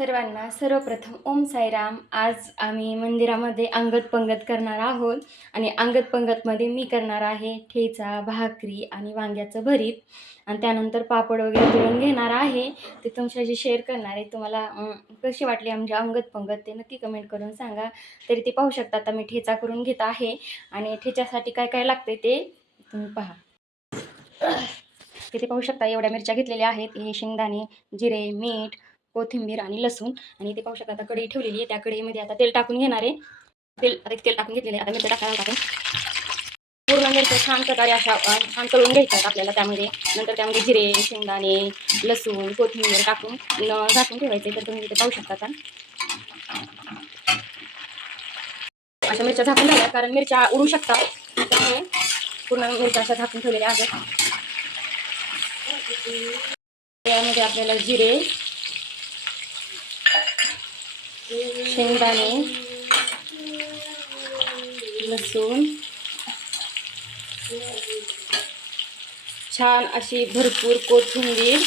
सर्वांना सर्वप्रथम ओम साईराम. आज आम्ही मंदिरामध्ये अंगत पंगत करणार आहोत आणि अंगत पंगतमध्ये मी करणार आहे ठेचा भाकरी आणि वांग्याचं भरीत. आणि त्यानंतर पापड वगैरे तळून घेणार आहे. ते तुमच्याशी शेअर करणार आहे तुम्हाला कशी वाटली आमची अंगत पंगत ते नक्की कमेंट करून सांगा. तरी ते पाहू शकता आता मी ठेचा करून घेत आहे. आणि ठेच्यासाठी काय काय लागते ते तुम्ही पहा. तिथे पाहू शकता एवढ्या मिरच्या घेतलेल्या आहेत. हे शेंगदाणे जिरे मीठ कोथिंबीर आणि लसूण. आणि ते पाहू शकता आता कढई ठेवलेली आहे. त्या कढईमध्ये आता तेल टाकून घेणार आहे. तेल आता तेल टाकून घेतलेले आहे. आता मिरच्या टाकायला टाकून पूर्ण मिरच्या छान प्रकारे अशा छान तळून घ्यायच्यात आपल्याला त्यामध्ये. नंतर त्यामध्ये जिरे शेंगदाणे लसूण कोथिंबीर टाकून झाकून ठेवायचे. तर तुम्ही इथे पाहू शकता आता. अशा मिरच्या झाकून ठेवल्या कारण मिरच्या उडू शकतात. त्यामुळे पूर्ण मिरच्या अशा झाकून ठेवलेल्या आहेत. त्यामध्ये आपल्याला जिरे शेंगदाणे लसूण. छान अशी भरपूर कोथिंबीर.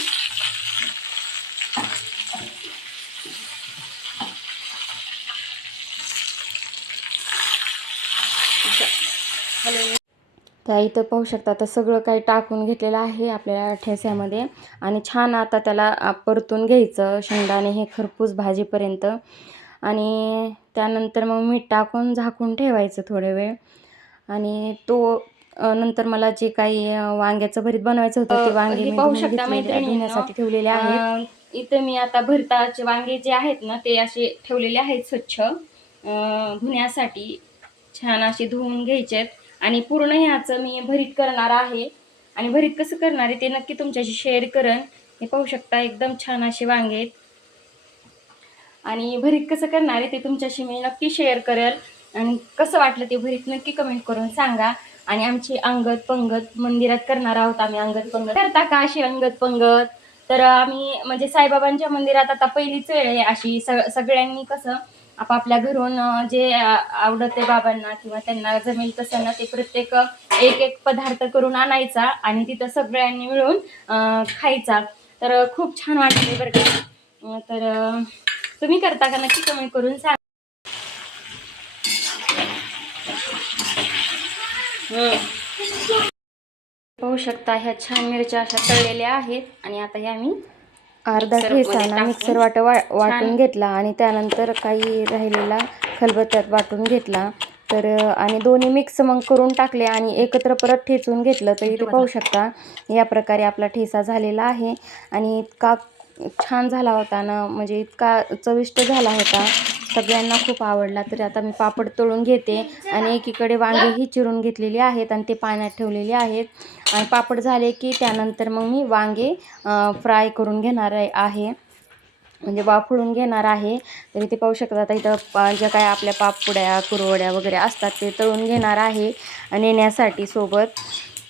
त्या इथं पाहू शकता आता सगळं काही टाकून घेतलेलं आहे आपल्या ठेस्यामध्ये आणि छान आता त्याला परतून घ्यायचं शेंगदाणे हे खरपूस भाजीपर्यंत. आणि त्यानंतर मग मीठ टाकून झाकून ठेवायचं थोडे वेळ. आणि तो नंतर मला जे काही वांग्याचं भरीत बनवायचं होतं ते वांगे मी पाहू शकता. धुण्यासाठी ठेवलेले आहेत. अं, इथं मी आता भरताचे वांगे जे आहेत ना ते असे ठेवलेले आहेत स्वच्छ. धुण्यासाठी छान असे धुवून घ्यायचेत. आणि पूर्ण ह्याचं मी भरीत करणार आहे. आणि भरीत कसं करणार आहे ते नक्की तुमच्याशी शेअर करेन. हे पाहू शकता एकदम छान असे वांगे आहेत. आणि भरीत कसं करणार आहे ते तुमच्याशी मी नक्की शेअर करेल. आणि कसं वाटलं ते भरीत नक्की कमेंट करून सांगा. आणि आमची अंगत पंगत मंदिरात करणार आहोत आम्ही अंगत पंगत. करता का अशी अंगत पंगत? तर आम्ही म्हणजे साईबाबांच्या मंदिरात आता पहिलीच वेळ आहे अशी. सगळ्यांनी कसं आपापल्या घरून जे आवडते बाबांना किंवा त्यांना जमेल तसं ना ते प्रत्येक एक एक पदार्थ करून आणायचा आणि तिथं सगळ्यांनी मिळून खायचा. तर खूप छान वाटते बरं का. तर तुम्ही करता का? नक्की कमेंट करून सांगा. पाहू शकता ह्या छान मिरच्या अशा तळलेल्या आहेत आणि आता ह्या मी अर्धा टाकून मिक्सर वाट वा वाटून घेतला आणि त्यानंतर काही राहिलेला खलबत्त्यात वाटून घेतला. तर आणि दोन्ही मिक्स मग करून टाकले आणि एकत्र परत ठेचून घेतलं. तर इथे पाहू शकता या प्रकारे आपला ठेचा झालेला आहे. आणि इतका छान झाला होता ना म्हणजे इतका चविष्ट झाला होता. सगळ्यांना खूप आवडला तरी आता मी पापड तळून घेते आणि एकीकडे वांगेही चिरून घेतलेली आहेत आणि ते पाण्यात ठेवलेले आहेत. आणि पापड झाले की त्यानंतर मग मी वांगे फ्राय करून घेणार आहे म्हणजे वाफळून घेणार आहे. तर इथे पाहू शकता आता इथं पा- ज्या काय आपल्या पापड्या कुरवड्या वगैरे असतात ते तळून घेणार आहे नेण्यासाठी सोबत.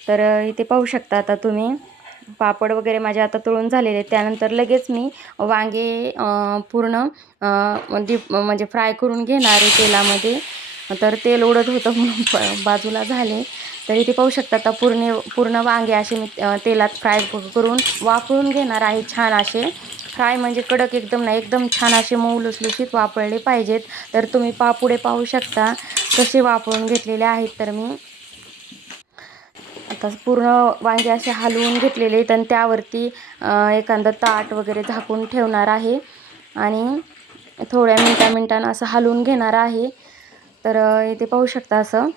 तर इथे पाहू शकता आता तुम्ही. पापड वगैरे माझे आता तळून झालेले आहेत. त्यानंतर लगेच मी वांगे पूर्ण डीप म्हणजे, म्हणजे फ्राय करून घेणार आहे तेलामध्ये. तर तेल उडत होतं म्हणून प- बाजूला झाले. तर इथे पाहू शकता आता पूर्ण पूर्ण वांगे असे मी तेलात फ्राय करून वाफळून घेणार आहे. छान असे. फ्राय म्हणजे कडक एकदम नाही एकदम छान असे मऊ लुसलुशीत वापरले पाहिजेत. तर तुम्ही पापुडे पाहू शकता कसे वापरून घेतलेले आहेत तर मी. आता पूर्ण वांगे असे हलवून घेतलेले आहेत आणि त्यावरती एखादं ताट वगैरे झाकून ठेवणार आहे. आणि थोड्या मिनटा मिनटानं असं हलवून घेणार आहे. तर इथे पाहू शकता असं.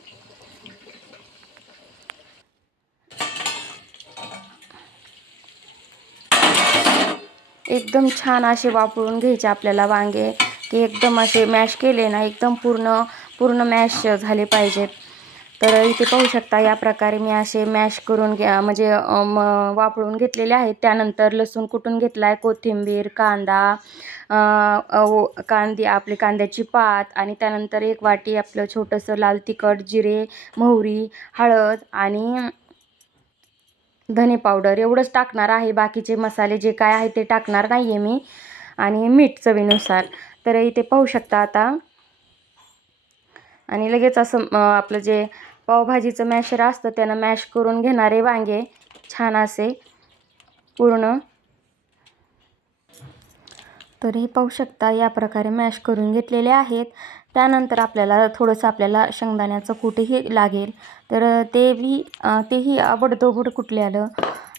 एकदम छान असे वापरून घ्यायचे आपल्याला वांगे की एकदम असे मॅश केले ना एकदम पूर्ण पूर्ण मॅश झाले पाहिजेत. तर इथे पाहू शकता या प्रकारे मी असे मॅश करून घ्या म्हणजे म वापरून घेतलेले आहेत. त्यानंतर लसूण कुटून घेतला आहे कोथिंबीर कांदा कांदी कांदे आपले कांद्याची पात आणि त्यानंतर एक वाटी आपलं छोटंसं लाल तिखट जिरे मोहरी हळद आणि धने पावडर. एवढंच टाकणार आहे. बाकीचे मसाले जे काय आहे ते टाकणार नाही आहे मी. आणि मीठ चवीनुसार. तर इथे पाहू शकता आता. आणि लगेच असं आपलं जे पावभाजीचं मॅशर असतं त्यानं मॅश करून घेणारे वांगे छान असे पूर्ण. तर हे पाहू शकता या प्रकारे मॅश करून घेतलेले आहेत. त्यानंतर आपल्याला थोडंसं आपल्याला शेंगदाण्याचं कुठेही लागेल. तर ते बी तेही आबडधोबड आलं?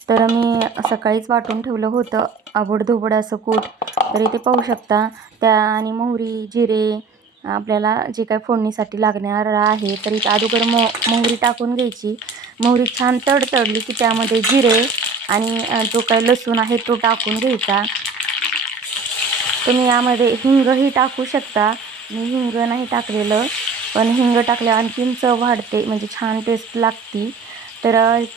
तर मी सकाळीच वाटून ठेवलं होतं आबडधोबड असं कूट. तर इथे पाहू शकता. त्या आणि मोहरी जिरे आपल्याला जे काय फोडणीसाठी लागणार आहे तर इथं अगोदर मो मोहरी टाकून घ्यायची. मोहरी छान तडतडली की त्यामध्ये जिरे आणि जो काय लसूण आहे तो टाकून घ्यायचा. तुम्ही यामध्ये हिंगही टाकू शकता. मी हिंग नाही टाकलेलं पण हिंग टाकल्या आणखीन चव वाढते म्हणजे छान टेस्ट लागती. तर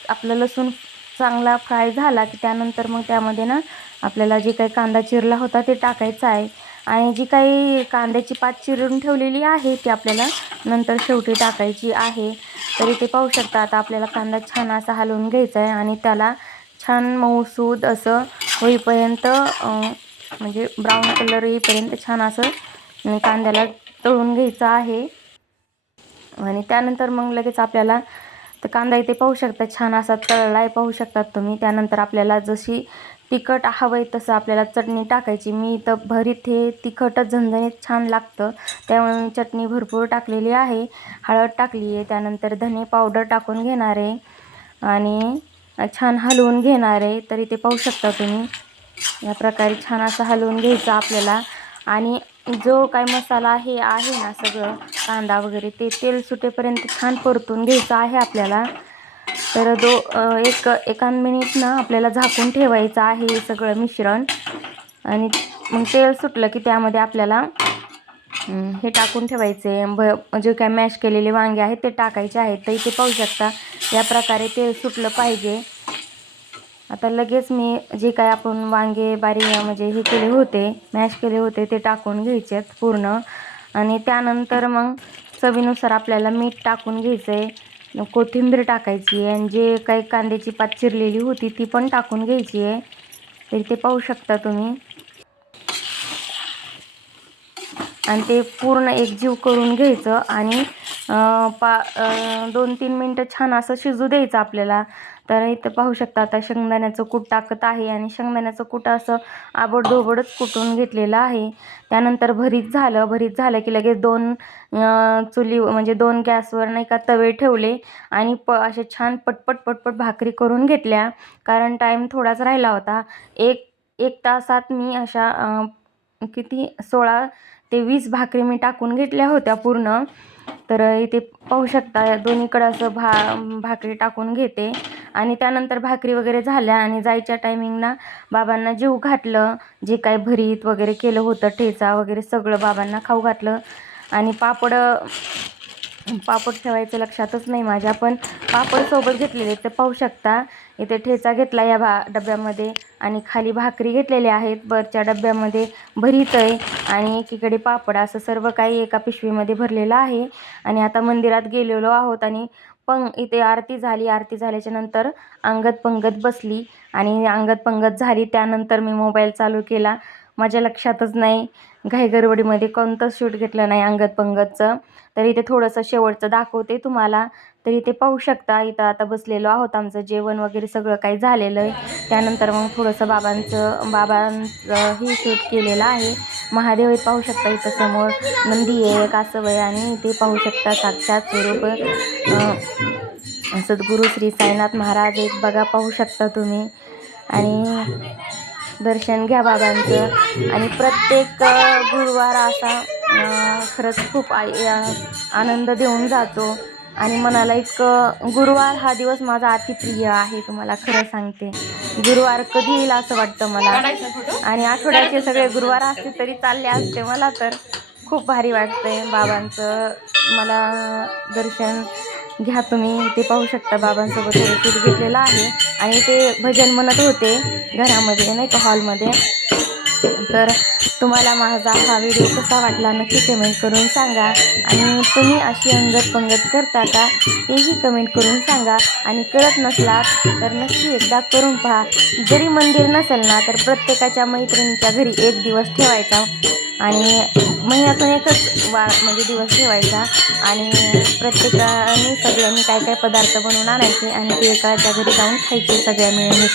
आपलं लसूण चांगला फ्राय झाला की त्यानंतर मग त्यामध्ये ना आपल्याला जे काही कांदा चिरला होता ते टाकायचं आहे. आणि जी काही कांद्याची पात चिरून ठेवलेली आहे ती आपल्याला नंतर शेवटी टाकायची आहे. तर इथे पाहू शकता आता आपल्याला कांदा छान असा हलवून घ्यायचा आहे आणि त्याला छान मऊसूद असं होईपर्यंत म्हणजे ब्राऊन कलर येईपर्यंत छान असं कांद्याला तळून घ्यायचं आहे. आणि त्यानंतर मग लगेच आपल्याला तर कांदा इथे पाहू शकता छान असा तळलाय पाहू शकतात तुम्ही. त्यानंतर आपल्याला जशी तिखट हवं आहे तसं आपल्याला चटणी टाकायची. मी इथं भरीत हे तिखटच झणझणीत छान लागतं. त्यामुळे मी चटणी भरपूर टाकलेली आहे. हळद टाकली आहे त्यानंतर धने पावडर टाकून घेणार. आहे आणि छान हलवून घेणार. आहे तर इथे पाहू शकता तुम्ही. या प्रकारे छान असं हलवून घ्यायचं आपल्याला. आणि जो काय मसाला हे आहे ना सगळं कांदा वगैरे ते तेल सुटेपर्यंत छान परतून घ्यायचं आहे आपल्याला. तर दो एक एका मिनिट ना आपल्याला झाकून ठेवायचं आहे हे सगळं मिश्रण. आणि मग तेल सुटलं की त्यामध्ये आपल्याला हे टाकून ठेवायचे. भ जे काय मॅश केलेले वांगे आहेत ते टाकायचे आहेत. तर इथे पाहू शकता या प्रकारे तेल सुटलं पाहिजे. आता लगेच मी जे काय आपण वांगे बारी म्हणजे हे केले होते मॅश केले होते ते टाकून घ्यायचे आहेत पूर्ण. आणि त्यानंतर मग चवीनुसार आपल्याला मीठ टाकून घ्यायचं आहे कोथिंबीर टाकायची आहे आणि जे काही कांद्याची पात चिरलेली होती ती पण टाकून घ्यायची आहे. तर ते पाहू शकता तुम्ही. आणि ते पूर्ण एकजीव करून घ्यायचं आणि पा दोन तीन मिनटं छान असं शिजू द्यायचं आपल्याला. तर इथं पाहू शकता आता शेंगदाण्याचं कूट टाकत आहे आणि शेंगदाण्याचं कूट असं आबडधोबडच कुटून घेतलेलं आहे. त्यानंतर भरीत झालं भरीत झालं की लगेच दोन चुली म्हणजे दोन गॅसवर नाही का तवे ठेवले आणि प असे छान पटपट पटपट भाकरी करून घेतल्या. कारण टाईम थोडाच राहिला होता. एक एक तासात मी अशा किती सोळा ते वीस भाकरी मी टाकून घेतल्या होत्या पूर्ण. तर इथे पाहू शकता दोन्हीकडं असं भा भाकरी टाकून घेते. आणि त्यानंतर भाकरी वगैरे झाल्या आणि जायच्या टायमिंगना बाबांना जीव घातलं. जे काय भरीत वगैरे केलं होतं ठेचा वगैरे सगळं बाबांना खाऊ घातलं. आणि पापड पापड ठेवायचं लक्षातच नाही माझ्या पण पापड सोबत घेतलेले तर पाहू शकता इथे ठेचा घेतला या भा डब्यामध्ये. आणि खाली भाकरी घेतलेल्या आहेत. वरच्या डब्यामध्ये भरीत आहे आणि एकीकडे पापड असं सर्व काही एका पिशवीमध्ये भरलेलं आहे. आणि आता मंदिरात गेलेलो आहोत आणि पंग इथे आरती झाली. आरती झाल्याच्यानंतर अंगत पंगत बसली आणि अंगत पंगत झाली. त्यानंतर मी मोबाईल चालू केला. माझ्या लक्षातच नाही घाई गडबडीमध्ये कोणतंच शूट घेतलं नाही अंगत पंगतचं. तर इथे थोडंसं शेवटचं दाखवते तुम्हाला. तर इथे पाहू शकता. इथं आता बसलेलो आहोत. आमचं जेवण वगैरे सगळं काही झालेलं आहे. त्यानंतर मग थोडंसं बाबांचं बाबांचं ही शूट केलेलं आहे. महादेव हे पाहू शकता इथं समोर. नंदी आहे कासव आहे आणि इथे पाहू शकता साक्षात स्वरूप. सद्गुरू श्री साईनाथ महाराज एक बघा पाहू शकता तुम्ही. आणि दर्शन घ्या बाबांचं. आणि प्रत्येक गुरुवार असा खरंच खूप आनंद देऊन जातो. आणि मनाला इतकं गुरुवार हा दिवस माझा अतिप्रिय आहे तुम्हाला खरं सांगते. गुरुवार कधी येईल असं वाटतं मला? आणि आठवड्याचे सगळे गुरुवार असते तरी चालले असते मला तर. खूप भारी वाटतंय बाबांचं. मला दर्शन घ्या तुम्ही. ते पाहू शकता बाबांसोबत घेतलेलं आहे. आणि ते भजन म्हणत होते घरामध्ये नाही का हॉलमध्ये. तर तुम्हाला माझा हा व्हिडिओ कसा वाटला नक्की कमेंट करून सांगा. आणि तुम्ही अशी अंगत पंगत करता का तेही कमेंट करून सांगा. आणि करत नसलात तर नक्की एकदा करून पहा. जरी मंदिर नसेल ना तर प्रत्येकाच्या मैत्रिणीच्या घरी एक दिवस ठेवायचा. आणि महिन्यातून एकच वा म्हणजे दिवस ठेवायचा. आणि प्रत्येकाने सगळ्यांनी काय काय पदार्थ बनवून आणायचे आणि ते एकाच्या घरी जाऊन खायचे सगळ्या मिळून